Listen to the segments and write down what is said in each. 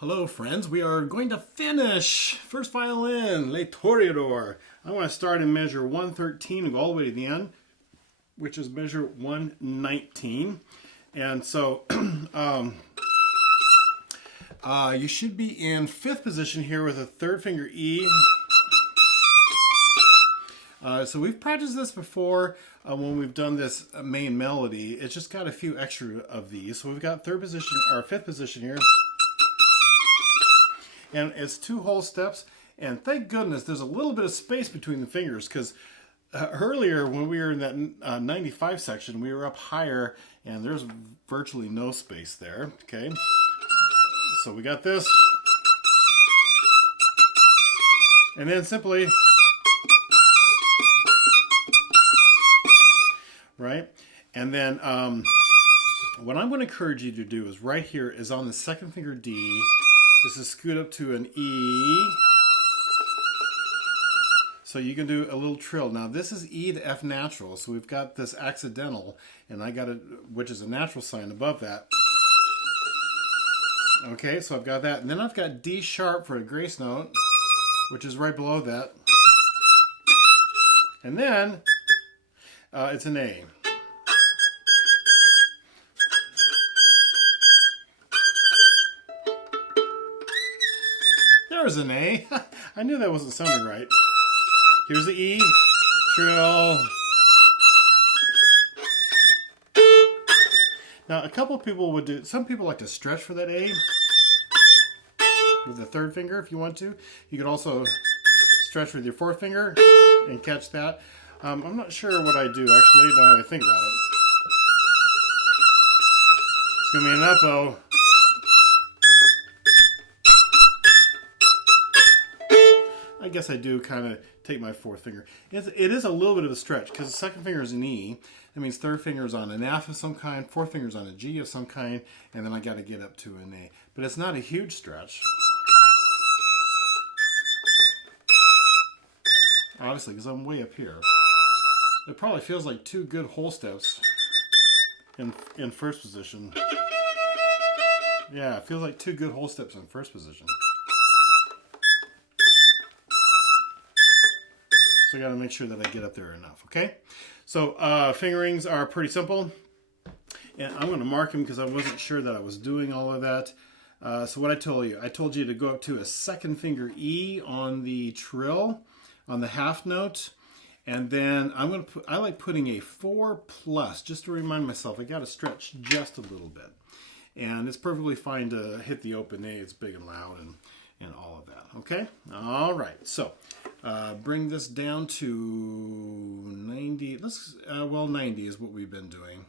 Hello friends, we are going to finish first violin, Les Toréadors. I want to start in measure 113 and go all the way to the end, which is measure 119. And so you should be in fifth position here with a third finger E. So we've practiced this before when we've done this main melody. It's just got a few extra of these. So we've got third position or fifth position here. And it's two whole steps, and thank goodness there's a little bit of space between the fingers, because earlier when we were in that 95 section, we were up higher, and there's virtually no space there, okay? So we got this, and then simply, right? And then what I'm going to encourage you to do is right here is on the second finger D. This is scoot up to an E. So you can do a little trill. Now this is E to F natural. So we've got this accidental, and I got it, which is a natural sign above that. Okay, so I've got that. And then I've got D sharp for a grace note, which is right below that. And then it's an A. There's an A. I knew that wasn't sounding right. Here's the E, trill. Now, a couple of people would do, some people like to stretch for that A with the third finger if you want to. You could also stretch with your fourth finger and catch that. I'm not sure what I do actually, now that I think about it. It's going to be an up-o. I guess I do kind of take my fourth finger. It is a little bit of a stretch because the second finger is an E. That means third finger is on an F of some kind, fourth finger is on a G of some kind, and then I got to get up to an A. But it's not a huge stretch. Obviously, because I'm way up here. It probably feels like two good whole steps in first position. Yeah, it feels like two good whole steps in first position. So I got to make sure that I get up there enough, okay? So fingerings are pretty simple. And I'm going to mark them because I wasn't sure that I was doing all of that. So what I told you to go up to a second finger E on the trill, on the half note. And then I'm going to put, I like putting a 4+, just to remind myself, I got to stretch just a little bit. And it's perfectly fine to hit the open A, it's big and loud and all of that, okay? All right, so bring this down to 90. Let's, well, 90 is what we've been doing.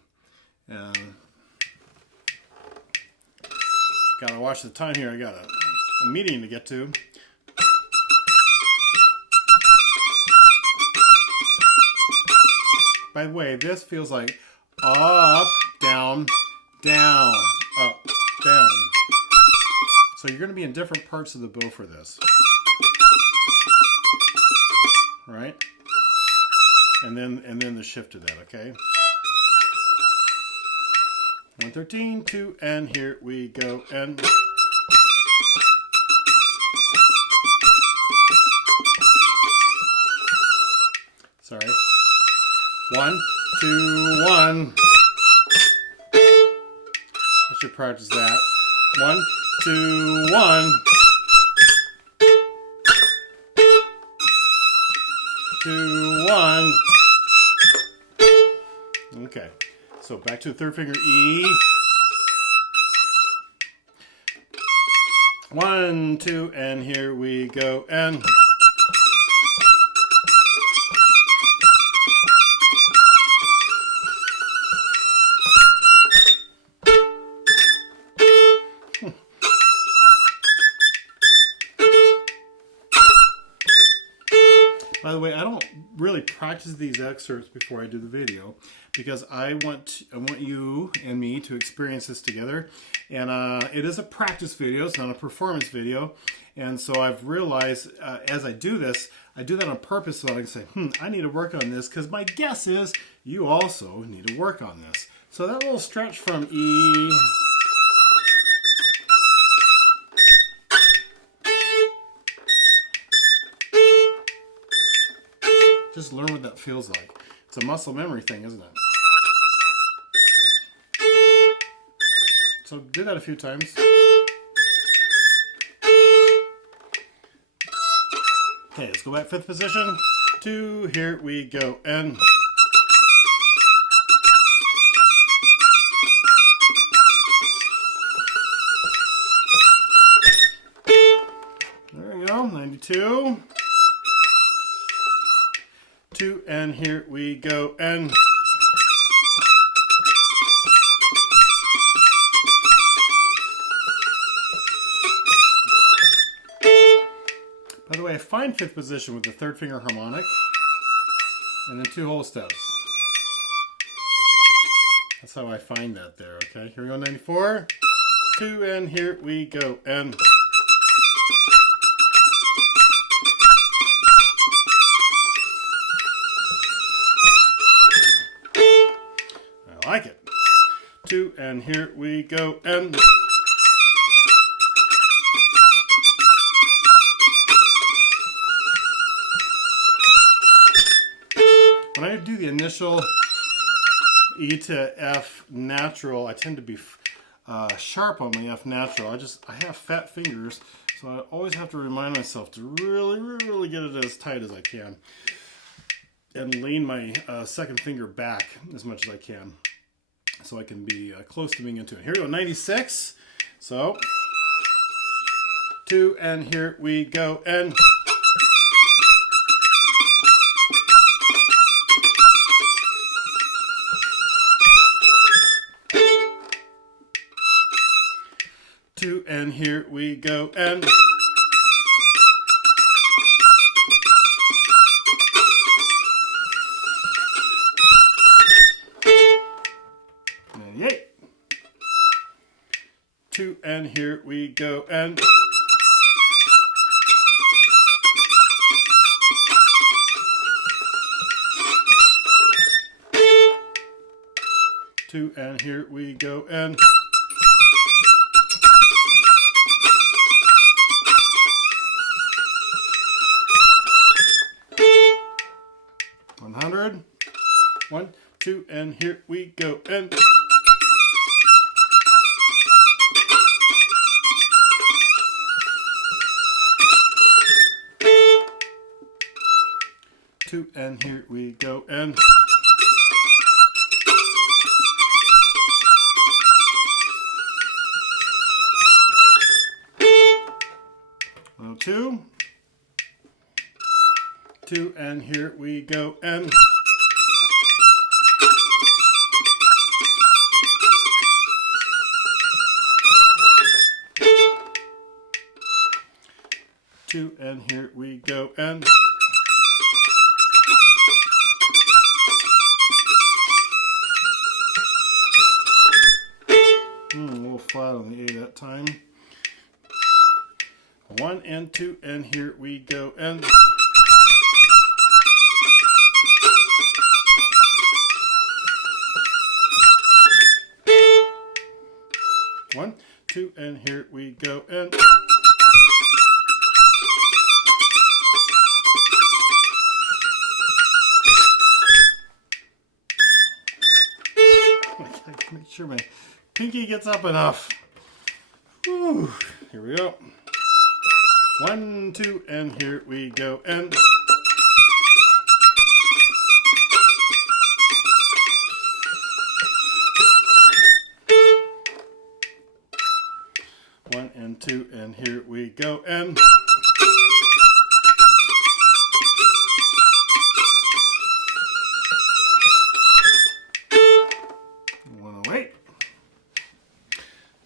Gotta watch the time here. I got a meeting to get to. By the way, this feels like up, down, down, up, down. So you're going to be in different parts of the bow for this. Right? And then the shift to that, okay? 113, 2, and here we go, and sorry. 1, 2, 1. I should practice that. 1, 2, 1. 2, 1. Okay, so back to the third finger E. 1, 2, and here we go, and by the way, I don't really practice these excerpts before I do the video because I want you and me to experience this together. And it is a practice video, it's not a performance video. And so I've realized as I do this, I do that on purpose so that I can say, I need to work on this, because my guess is you also need to work on this. So that little stretch from E Just learn what that feels like. It's a muscle memory thing, isn't it? So do that a few times. Okay, let's go back 5th position. 2, here we go, and there we go, 92. 2, and here we go, and by the way, I find 5th position with the 3rd finger harmonic and then 2 whole steps. That's how I find that there, okay? Here we go, 94. 2, and here we go, and I like it. 2, and here we go, and when I do the initial E to F natural, I tend to be sharp on my F natural. I have fat fingers, so I always have to remind myself to really get it as tight as I can and lean my 2nd finger back as much as I can so I can be close to being into it. Here we go, 96. So 2, and here we go, and 2, and here we go, and 98. 2, and here we go, and 2, and here we go, and $100. 1, 2, and here we go, and 2, and here we go, and 102. 2, and here we go, and 2, and here we go, and a little flat on the A that time. 1 and 2, and here we go, and 1, 2, and here we go, and 'I gotta make sure my pinky gets up enough. Whew. Here we go. 1, 2, and here we go, and 1 and 2, and here we go, and 108.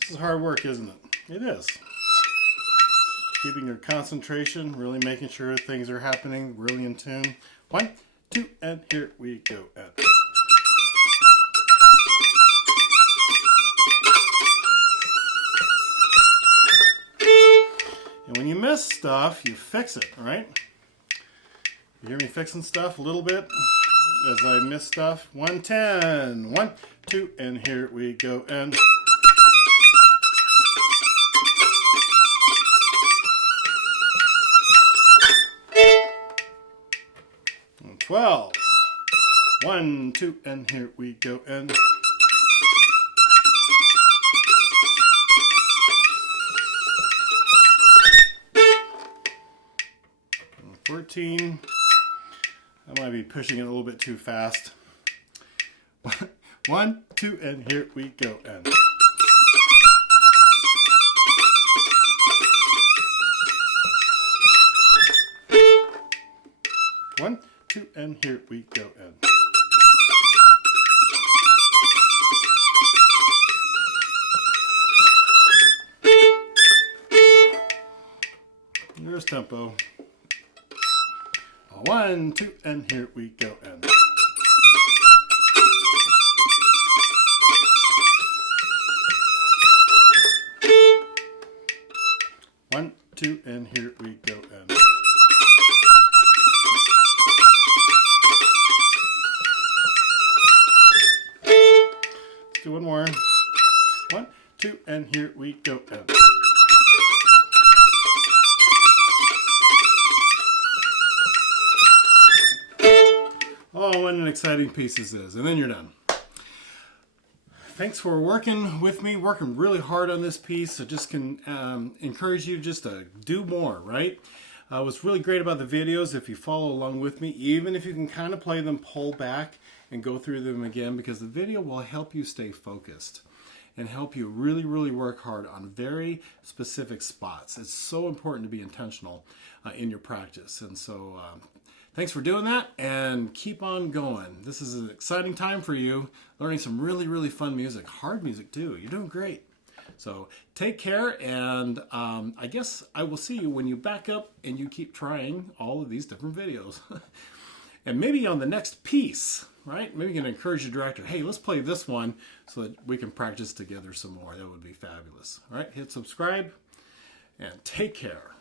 This is hard work, isn't it? It is. Keeping your concentration, really making sure things are happening, really in tune. 1, 2, and here we go, and when you miss stuff, you fix it, all right? You hear me fixing stuff a little bit as I miss stuff. 110. 1, 2, and here we go, and 2, 12. 1, 2, and here we go. And 14. I might be pushing it a little bit too fast. 1, 2, and here we go. And 1, 2, and here we go. And there's tempo. 1, 2, and here we go. And 1, 2, and here we go. And let's do one more. 1, 2, and here we go. And oh, what an exciting piece this is. And then you're done. Thanks for working with me, working really hard on this piece. I just can encourage you just to do more, right? What's really great about the videos, if you follow along with me, even if you can kind of play them, pull back and go through them again, because the video will help you stay focused and help you really, really work hard on very specific spots. It's so important to be intentional in your practice. And so thanks for doing that, and keep on going. This is an exciting time for you, learning some really, really fun music, hard music too. You're doing great. So take care, and I guess I will see you when you back up and you keep trying all of these different videos. And maybe on the next piece, right? Maybe you can encourage your director, hey, let's play this one so that we can practice together some more. That would be fabulous. All right, hit subscribe, and take care.